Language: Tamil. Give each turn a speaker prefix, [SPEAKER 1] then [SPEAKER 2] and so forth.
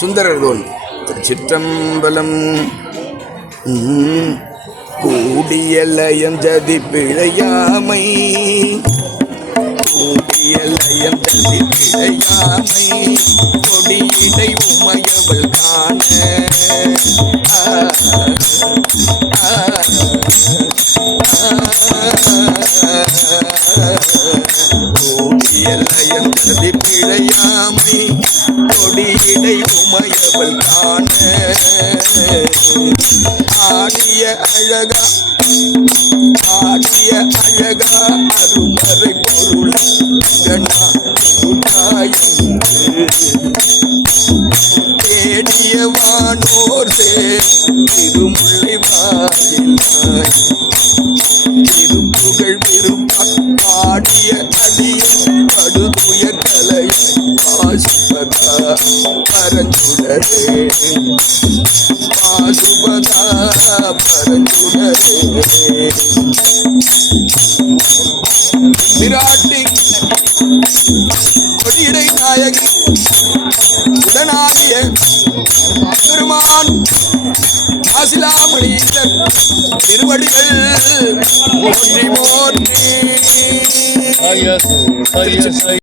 [SPEAKER 1] சுந்தரர் தோல் திருச்சிற்றம்பலம் உம், ஜதி பிழையாமை. கூடிய ஜதி பிழையாமை. கொடியிடை உமையவள் காண. ஆ, கூடியலயம் கதி பிழையாமை கொடியிடை உமையவள் காண. ஆடிய அழகா ஆடிய அழகா அருமறை பொருள் கணா தேடிய வானோர் சேர் திருமுல்லை வாயினாய் திருப்புகழ் விருப்பால் பாசுபதா பரஞ்சுடரே பாசுபதா பரஞ்சுடரே விராட்டி கொடியடை நாயகி உடனாகிய பெருமான் ஆசிலாமணியினர் திருவடிகள் போற்றி போற்றி